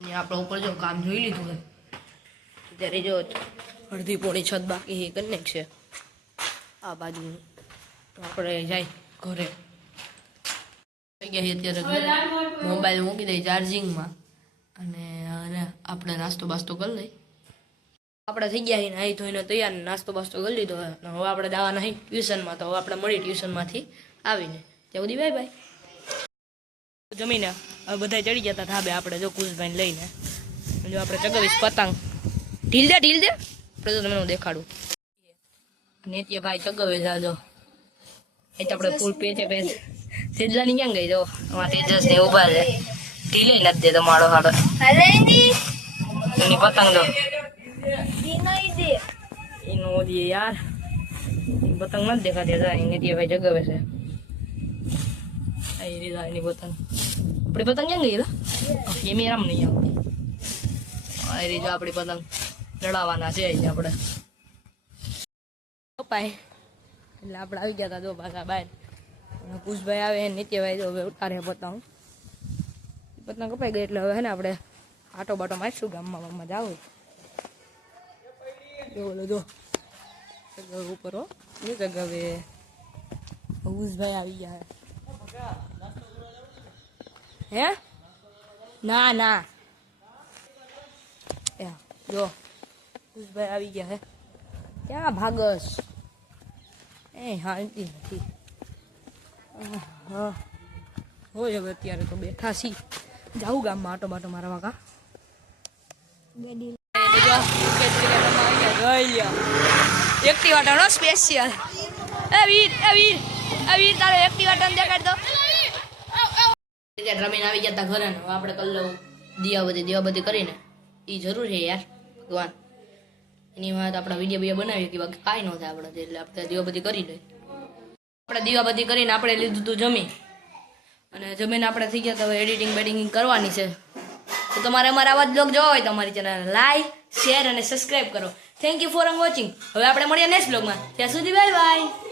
આપણે ઉપર જો કામ જોઈ લીધું છે ત્યારે જો અડધી પોણી છત બાકી એ કનેક્ટ છે આ બાજુ આપણે જાય ઘરે થઈ ગયા અત્યારે મોબાઈલ મૂકી દઈ ચાર્જિંગમાં અને આપણે નાસ્તો બાસ્તો કરી લઈ આપણે થઈ ગયા નાહી ધોઈને તૈયાર નાસ્તો બાસ્તો કરી લીધો હવે આપણે દાવા નહીં ટ્યુશનમાં તો હવે આપણે મળી ટ્યુશનમાંથી આવીને ત્યાં સુધી બાય બાય જમીને હવે બધા ચડી ગયા હતા ધાબે આપણે જો કુશભાઈને લઈને જો આપણે ચગાવીશ પતંગ ઢીલ દે આપણે તો તમને દેખાડું નેત્ય ભાઈ ચગાવે જાજો એ તો આપણે ફૂલ પેચે પેચ સેજલાની ક્યાં ગઈ જો અમારા તેજસ ને ઉભા છે ઢીલે નથી દેતો મારો હાડો એની પતંગ જો એનો ઓલી યાર પતંગ નથી દેખાતી જાય નેત્ય ભાઈ ચગાવે છે એની પતંગ આપણી પતંગ ક્યાં ગઈ એ મેરામ નહીં આવતી એ રીતે આપણી પતંગ ચડાવવાના છે આપણે કપાય એટલે આપણે આવી ગયા હતા જો પાછા બહાર કુશભાઈ આવે નિત્યભાઈ જો હવે ઉતારે પતંગ કપાઈ ગઈ એટલે હવે હે ને આપણે આટો બાટો મારશું ગામમાં જાવ જો ઉપર હો નહીં જગાવે કુશભાઈ આવી ગયા હે ના જો કુશભાઈ આવી ગયા હે ક્યાં ભાગસ એ હાલતી નથી હા હોય હવે અત્યારે તો બેઠા છી જાઉં ગામમાં આટો બાટો મારા વાકા એક્ટિવાટા સ્પેશિયલ એ વીર તારે એક્ટિવાટા દેખાડ દો રમીને આવી ગયા તા ઘરે ને આપણે કરી લઉં દિયાબત્તી કરીને એ જરૂર છે યાર ભગવાન એની વાત આપણા વિડીયો બનાવીએ કે બાકી કાંઈ ન થાય આપણે એટલે આપણે દીવાબત્તી કરી લઈએ આપણે દીવાબત્તી કરીને આપણે લીધું હતું જમી અને જમીને આપણે થઈ ગયા તો હવે એડિટિંગ બેડિટિંગ કરવાની છે તો તમારે અમારા આવા જ બ્લોગ જોવા હોય તો અમારી ચેનલ લાઈક શેર અને સબસ્ક્રાઈબ કરો થેન્ક યુ ફોર વોચિંગ હવે આપણે મળીએ નેક્સ્ટ બ્લોગમાં ત્યાં સુધી બાય બાય